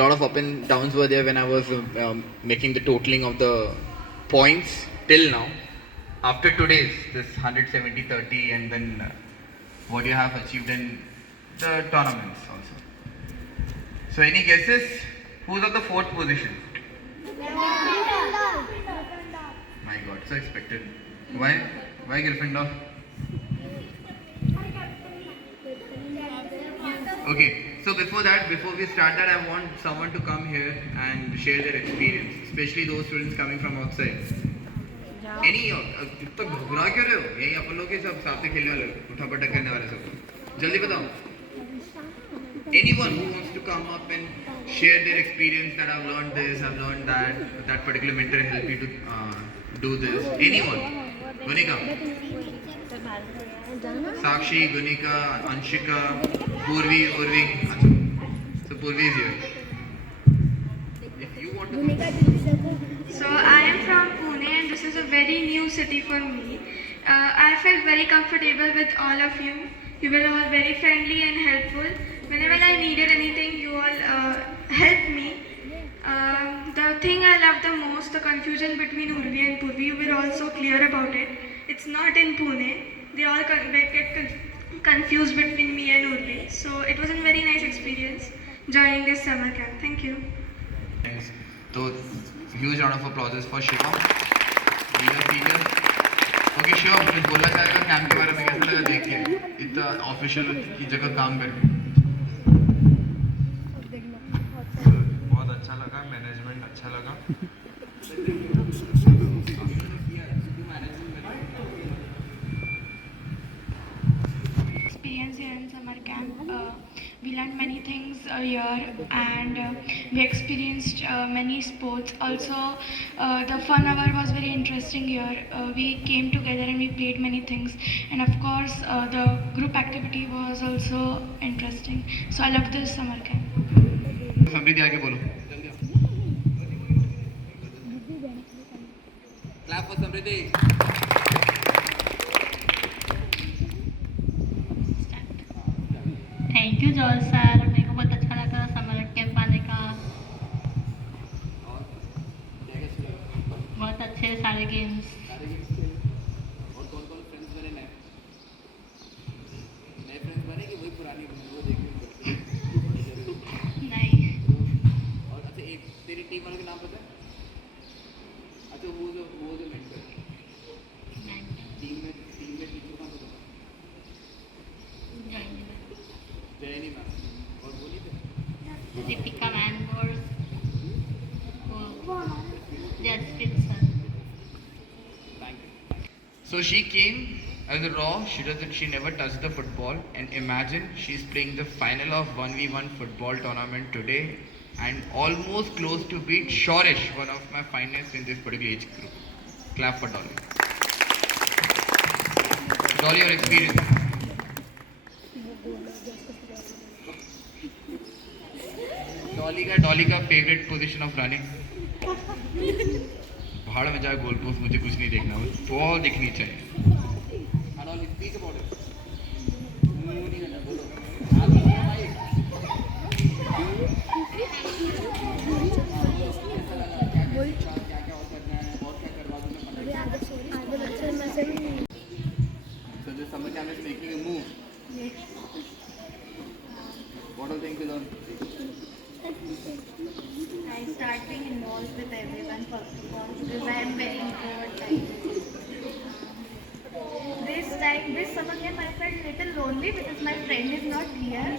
lot of up and downs were there when I was making the totaling of the points till now. After today's, this 170-30 and then what you have achieved in the tournaments also. So any guesses? Who's at the fourth position? My God, so expected. Why? Why Gryffindor? Okay, so before we start that, I want someone to come here and share their experience, especially those students coming from outside. Any इतना घबरा क्यों रहे हो? यही अपन लोग के सब साथ में खेलने वाले, उठा पटक करने वाले सब. जल्दी बताओ. Anyone who wants to come up and share their experience that I've learned this, I've learned that particular mentor helped me to do this. Anyone? Gunika, Sakshi, Gunika, Anshika, Purvi, Urvi. So Purvi is here. If you want to. So I am from Pune and this is a very new city for me. I felt very comfortable with all of you. You were all very friendly and helpful. Whenever I needed anything, you all helped me. The thing I loved the most, the confusion between Urvi and Purvi, you were all so clear about it. It's not in Pune. They all get confused between me and Urvi. So it was a very nice experience joining this summer camp. Thank you. Thanks. So huge round of applause for Shivam. Leader. Okay, Shivam, कुछ बोलना चाहेगा camp के बारे में? कैसा लगा देख के इतना ऑफिशियल की जगह काम करके? बहुत अच्छा लगा, मैनेजमेंट अच्छा लगा. Experience here in summer camp. We learned many things here and we experienced many sports. Also, the fun hour was very interesting here. We came together and we played many things. And of course, the group activity was also interesting. So I loved this summer camp. समृद्धि आगे बोलो. Clap for Samriddhi. Thank you जॉल sir, मेरे को बहुत अच्छा लगा summer camp आने का. बहुत अच्छे सारे गेम्स. और कौन फ्रेंड्स बने नए फ्रेंड्स बने कि वही पुरानी वो देख नहीं. और अच्छा एक तेरी टीम वालों के नाम पता है? अच्छा वो जो मेंटर टीम में टीचर का पता है? जैनी मैम और वो नहीं थे? दीपिका मैम और Jasprit sir. Thank you. So she came as a raw. She never touched the football. And imagine she's playing the final of 1v1 football tournament today and almost close to beat Shorish, one of my finest in this particular age group. Clap for Dolly. Dolly, your experience. Dolly का favorite position of running. भाड़ में जाए goal post, मुझे कुछ नहीं देखना, ball दिखनी चाहिए. Speak about it. So this summer camp is making a move. What all things you learn? I start being involved with everyone first of all because I am very introvert type. This summer camp I felt little lonely because my friend is not here.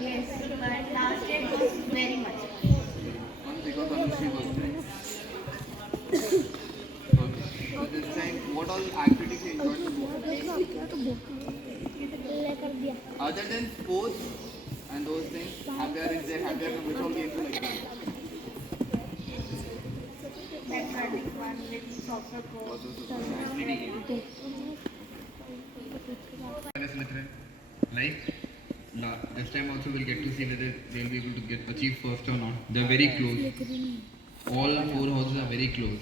Yes, but last year it was very much. Because Anushri was there. Okay. So this time, what all activities you enjoyed the most? Other than sports and those things, which all games you like? That running one with soccer coach. Like this time also we'll get to see whether they'll be able to achieve first or not. They're very close. All four houses are very close.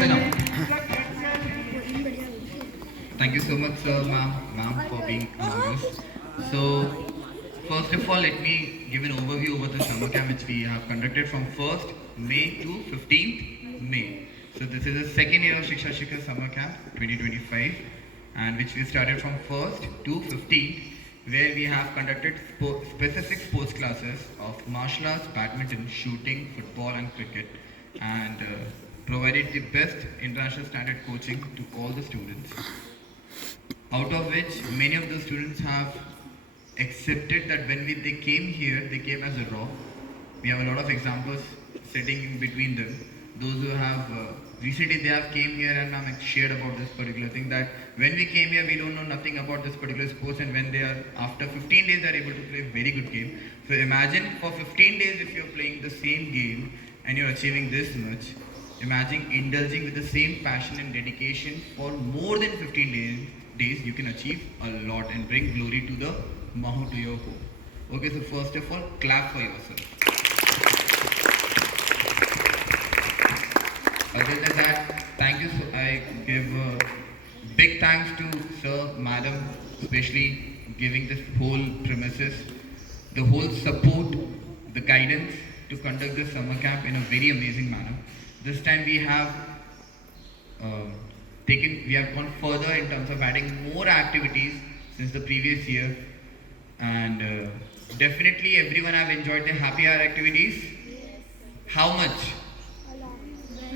Sit down. Thank you so much, sir, ma'am, for being among us. So, first of all, let me give an overview over the summer camp which we have conducted from 1st May to 15th May. So, this is the second year of Shiksha Shikhar Summer Camp 2025, and which we started from 1st to 15th, where we have conducted specific sports classes of martial arts, badminton, shooting, football, and cricket, and provided the best international standard coaching to all the students. Out of which many of the students have accepted that when they came here, they came as a raw. We have a lot of examples sitting in between them. Those who have recently they have came here and shared about this particular thing, that when we came here we don't know nothing about this particular sports, and when they are after 15 days they are able to play a very good game. So imagine for 15 days if you're playing the same game and you're achieving this much. Imagine indulging with the same passion and dedication for more than 15 days, you can achieve a lot and bring glory to the Mahu to your home. Okay, so first of all, clap for yourself. Other than that, thank you. So I give big thanks to sir, madam, especially giving this whole premises, the whole support, the guidance to conduct this summer camp in a very amazing manner. This time we have gone further in terms of adding more activities since the previous year, and definitely everyone have enjoyed the happy hour activities. How much?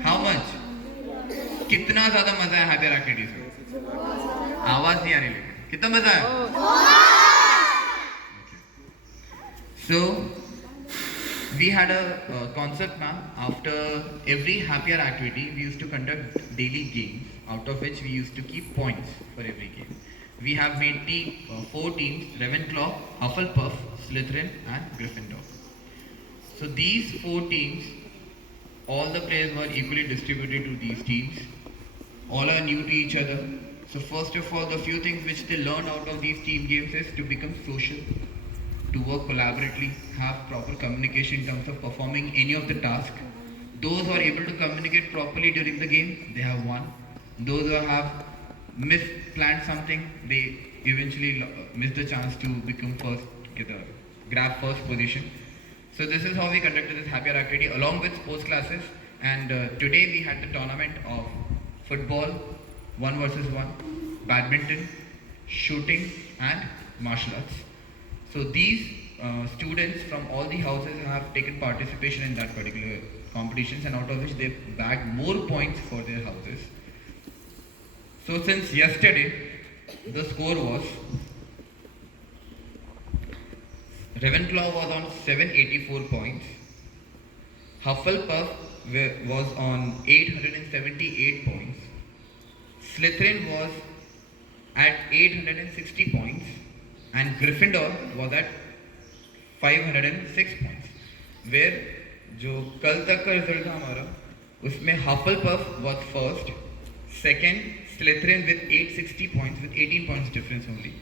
How much? कितना ज़्यादा मजा है happy our activities में? आवाज नहीं आ रही लेकिन कितना मजा है? So we had a concept, ma'am. After every happy hour activity, we used to conduct daily games, out of which we used to keep points for every game. We have made 4 teams: Ravenclaw, Hufflepuff, Slytherin, and Gryffindor. So these 4 teams, all the players were equally distributed to these teams. All are new to each other. So first of all, the few things which they learned out of these team games is to become social, to work collaboratively, have proper communication in terms of performing any of the task. Those who are able to communicate properly during the game, they have won. Those who have misplanned something, they eventually miss the chance to become first, grab first position. So this is how we conducted this happy hour activity along with sports classes. And today we had the tournament of football, 1 versus 1, badminton, shooting, and martial arts. So these students from all the houses have taken participation in that particular competitions, and out of which they bagged more points for their houses. So since yesterday, the score was Ravenclaw was on 784 points, Hufflepuff was on 878 points, Slytherin was at 860 points, and Gryffindor was at 506 points. Where जो कल तक का result था हमारा, उसमें Hufflepuff was first, second Slytherin with 860 points with 18 points difference only,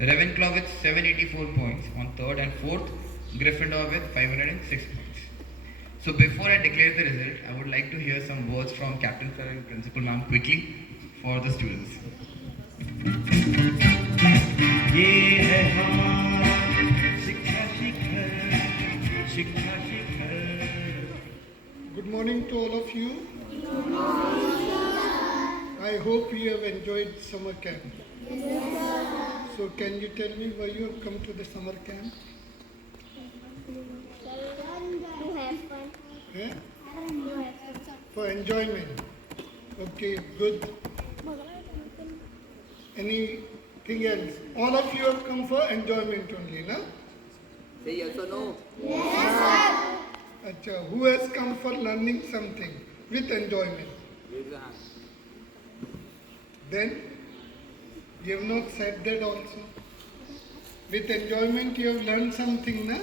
Ravenclaw with 784 points on third, and fourth Gryffindor with 506 points. So before I declare the result, I would like to hear some words from Captain Sir and Principal Ma'am quickly for the students. ये है हमारा शिक्षा शिखर, शिक्षा शिखर. Good morning to all of you. I hope you have enjoyed summer camp. So can you tell me why you have come to the summer camp? To have fun. Yeah? To have fun. For enjoyment. Okay, good. Anything else? All of you have come for enjoyment only, no? Say yes or no? Yes, sir. Achha, who has come for learning something with enjoyment? Raise your hand. Then you have not said that also. With enjoyment you have learned something, na?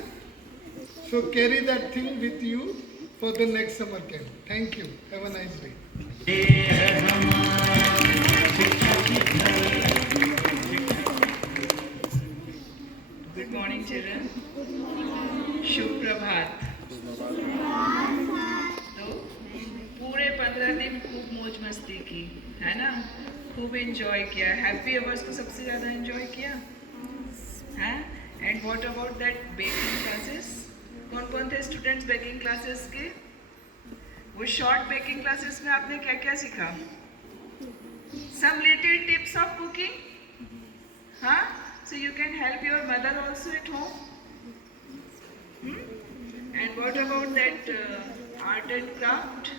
So carry that thing with you for the next summer camp. Thank you. Have a nice day. ये है हमारा शिक्षा शिखर. Good morning, children. शुभ प्रभात. तो पूरे 15 दिन खूब मौज मौज मस्ती की, है ना? खूब एंजॉय किया, हैप्पी अवर्स को सबसे ज़्यादा एंजॉय किया, है? And what about that baking classes? कौन कौन थे स्टूडेंट्स बेकिंग क्लासेस के? वो शॉर्ट बेकिंग क्लासेस में आपने क्या क्या सीखा? Some little tips of cooking, huh? So you can help your mother also at home. And what about that art and craft?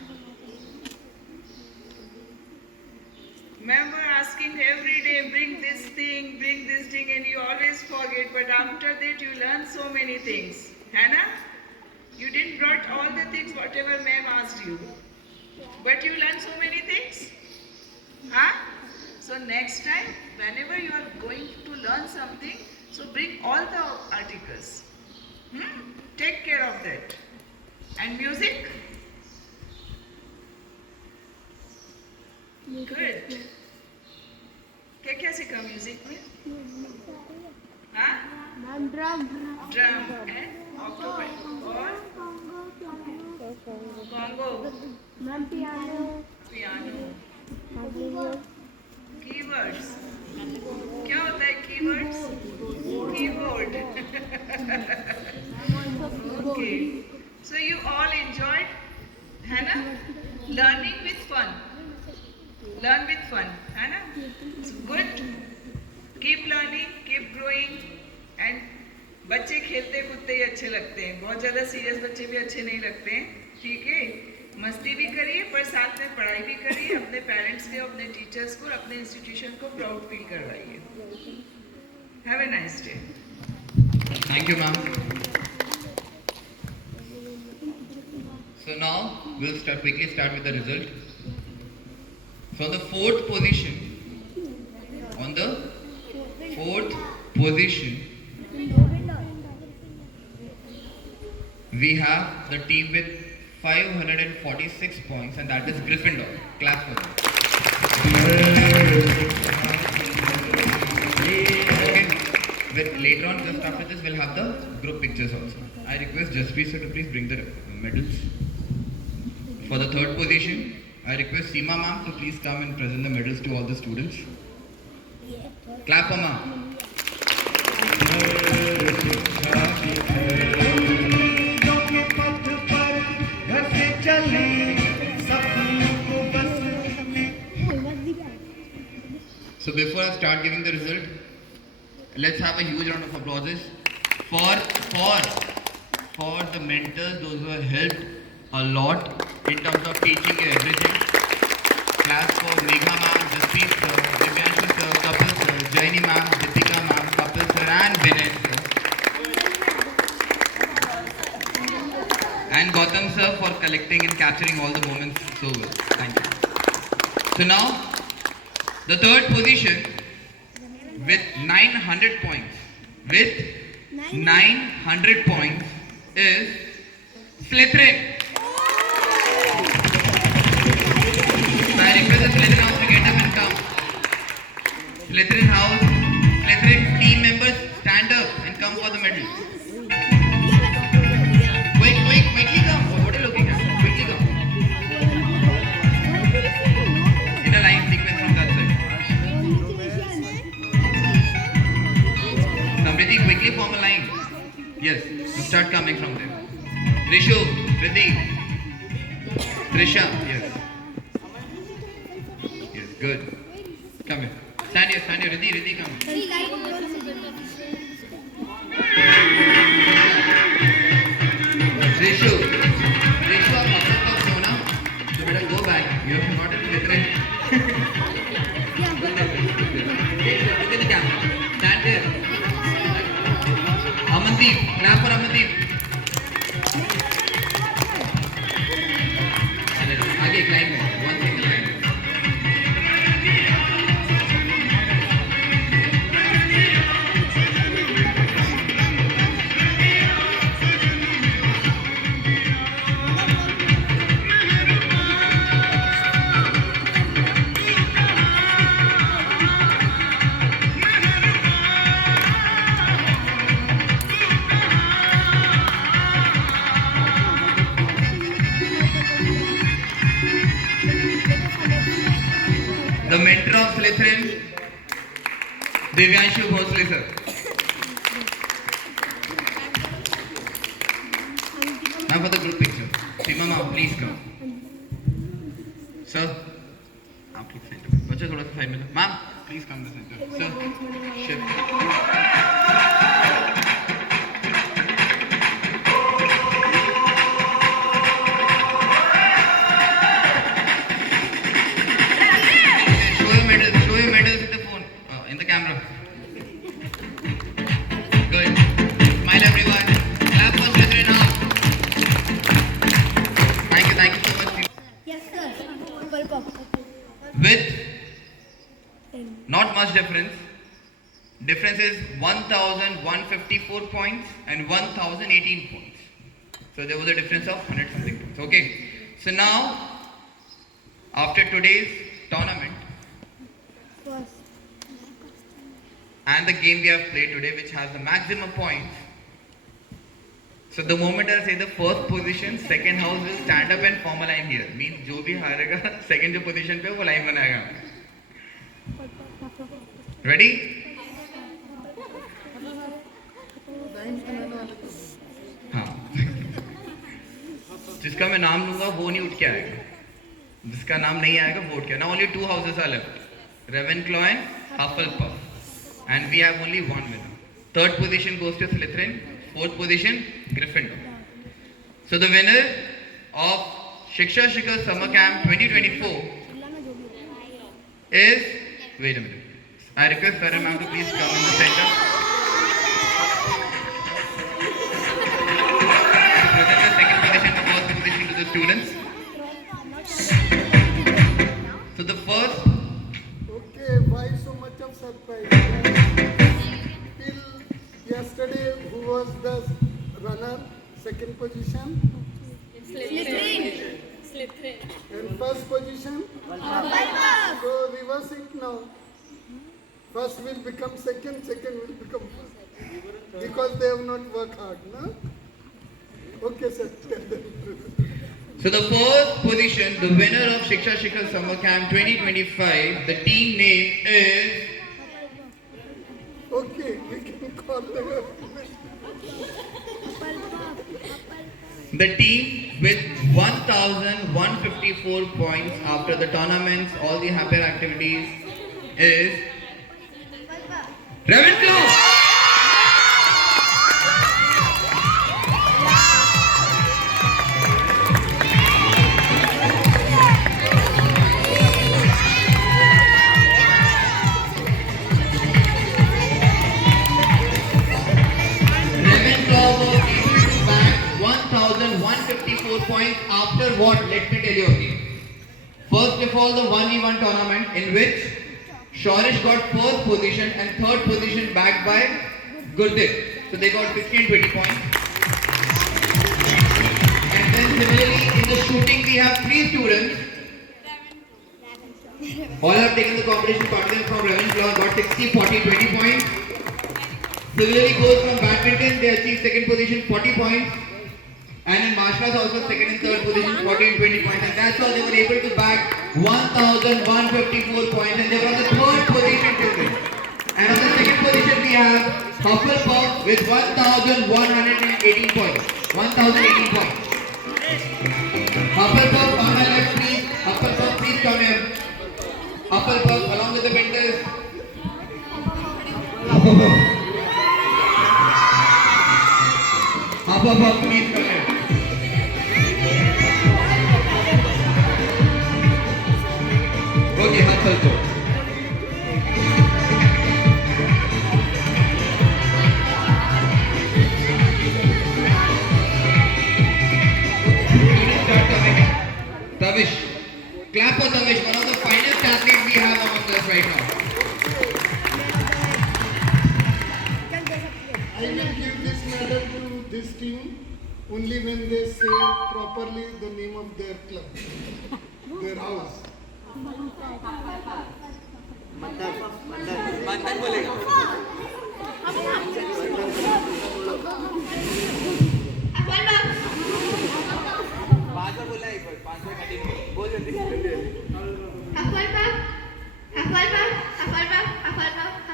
Remember asking every day, bring this thing, and you always forget. But after that, you learn so many things, Hannah. You didn't brought all the things whatever ma'am asked you, but you learned so many things, huh? So next time, whenever you are going to learn something, so bring all the articles. Take care of that. And music? Good. क्या क्या सीखा music में? हाँ? Drum and octopus और Congo, piano, keywords, क्या होता है keywords? Keyboard. Okay. So you all enjoyed, है ना? Learning with fun. Learn with fun, है ना? It's good. Keep learning, keep growing. And बच्चे खेलते कूदते ही अच्छे लगते हैं. बहुत ज़्यादा सीरियस बच्चे भी अच्छे नहीं लगते हैं. ठीक है? मस्ती भी करिए पर साथ में पढ़ाई भी करिए. अपने पेरेंट्स को, अपने टीचर्स को, अपने इंस्टीट्यूशन को प्राउड फील करवाइए. Have a nice day. Thank you, ma'am. So now we'll quickly start with the result. So on the fourth position, we have the team with 546 points, and that is Gryffindor. Clap for them. Okay. Later on, just after this, we'll have the group pictures also. I request Jaspreet sir to please bring the medals. For the third position, I request Seema ma'am to please come and present the medals to all the students. Clap for ma'am. So before I start giving the result, let's have a huge round of applause for the mentors, those who have helped a lot in terms of teaching you everything. Clap for Megha ma'am, Jaspreet sir, Divyanshu sir, Kapil sir, Jaini ma'am, Deepika ma'am, Kapil sir and Vinay sir. And Gautam sir for collecting and capturing all the moments so well. Thank you. So now, the third position with 900 points. With 900 points is Slytherin. So I request the Slytherin house to get up and come. Slytherin house, Slytherin team members, stand up and come for the medal. Quickly come. What are you looking at? Quickly come. In a line sequence from that side. Samriddhi, quickly form a line. Yes, you start coming from there. Rishu, Riddhi, Trisha, yes. Yes, good. Come here. Stand here, Riddhi, come here. Rishu, आप अपने पास हो ना, तो बेटा go back. You have not in Slytherin. Look at the camera. Stand there. Amandeep, clap for Amandeep. आगे climb है. One single line. the mentor of Slytherin, Divyanshu Bhosle sir. Now for the group picture. Seema ma'am, please come. Sir, please center. बच्चा थोड़ा सा side में. Ma'am, please come to the center. Sir, shift. Show your medals in the phone, in the camera. Good. Smile everyone. Clap for Slytherin now. Thank you so much. Yes, sir. With not much difference. Difference is 1,154 points and 1,018 points. So there was a difference of 100 something points. Okay. So now, after today's tournament and the game we have played today, which has the maximum points. So the moment I say the first position, second house will stand up and form a line here. Means जो भी हारेगा second जो position पे वो line बनाएगा. Ready? हाँ. जिसका मैं नाम लूँगा वो नहीं उठ के आएगा. जिसका नाम नहीं आएगा वो उठ के. Now only two houses are left. Ravenclaw and Hufflepuff. And we have only one winner. Third position goes to Slytherin. Fourth position, Gryffindor. So the winner of Shiksha Shikhar Summer Camp 2024 is, wait a minute. I request Farah ma'am to please come in the center. To present the second position to first position to the students. So the first. Okay, why so much of surprise? Till yesterday, who was the runner? Second position? Slytherin. And first position? So reverse it now. First will become second, second will become first. Because they have not worked hard, no? Okay, sir, tell them. So the first position, the winner of Shiksha Shikhar Summer Camp 2025, the team name is. Okay, we can call them. The team with 1,154 points after the tournaments, all the happier activities is Ravenclaw. Points after what? Let me tell you again. First of all, the 1v1 tournament in which Shorish got first position and third position backed by Gurdeep. So they got 60 and 20 points. And then similarly in the shooting we have 3 students. All have taken the competition partner from Ravenclaw, got 60, 40, 20 points. Similarly goes from badminton, they achieved second position, 40 points. And in martial arts also second and third position, 40 and 20 points. And that's all they were able to bag 1,154 points. And they were on the third position till then. And on the second position we have Hufflepuff with 1,118 points. 1,018 points. Hufflepuff on my left please. Hufflepuff please come here. Hufflepuff along with the mentors. Hufflepuff please come here. Okay, Hufflepuff. Tavish. Clap for Tavish, one of the finest athletes we have among us right now. I will give this medal to this team only when they say properly the name of their club, their house.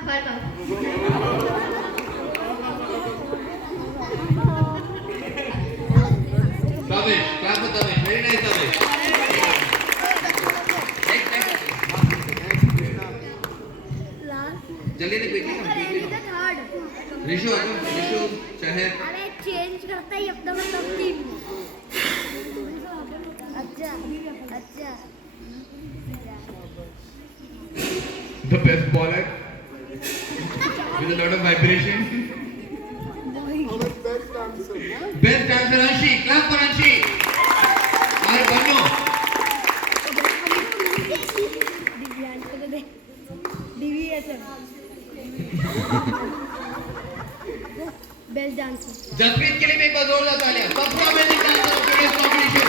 आभार बाबा. Tavish, clap for Tavish. Very nice, Tavish. जल्दी से quickly come, quickly come. Rishu आ जाओ, रिशु शहर. अरे change करता ही अपना मतलब team. अच्छा अच्छा. The best bowler with a lot of vibration. Best dancer Anshi. Clap for Anshi. और बनो. Best dancer. जसप्रीत के लिए भी एक बार जोरदार तालियां. सबसे amazing dancer of today's competition.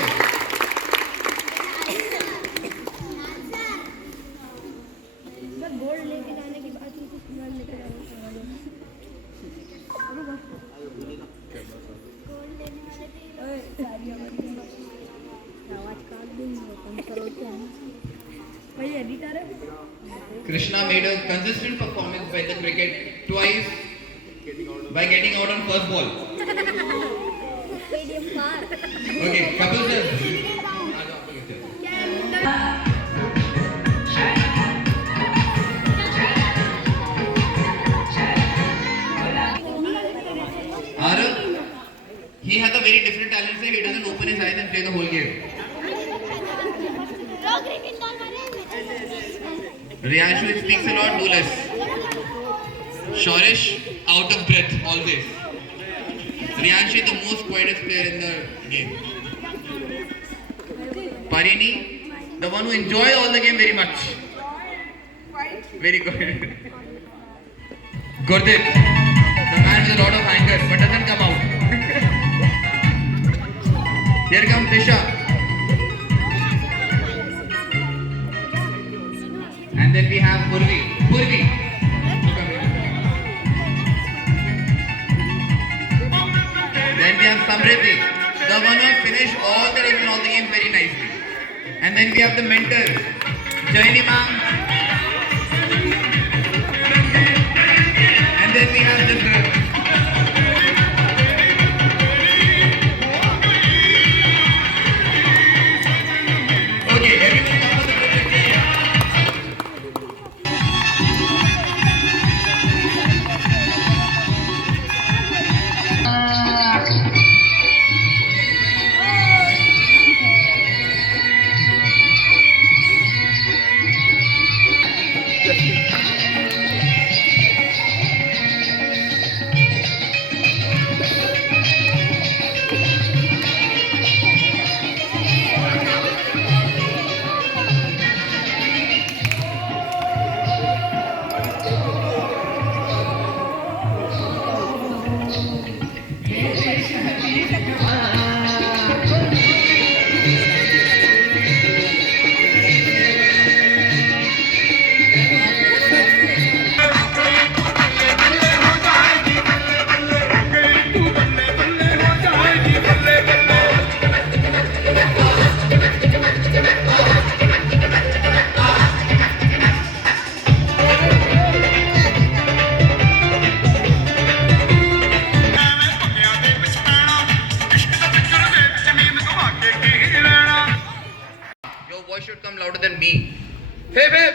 Gold लेके जाने के बाद कुछ गोल्ड लेके जाना. गोल्ड लेने वाले आवाज काट दूंगा. भाई एडिटर है. Krishna made a consistent performance by the cricket twice by getting out on first ball. Stadium पार. Okay, Kapil sir. Arav, he has a very different talent. Say he doesn't open his eyes and play the whole game. Riyanshu speaks a lot, do less. Shorish, out of breath, always. Riyanshu, the most quietest player in the game. Parini, the one who enjoy all the game very much. Very good. Gurdeep, the man with a lot of anger but doesn't come out. Here comes Disha. And then we have Purvi. Purvi. Then we have Samriti, the one who has finished all the race and all the games very nicely. And then we have the mentor, Jaini ma'am. And then we have this girl. Okay, everyone come for the project. Your voice should come louder than me. Hey, babe!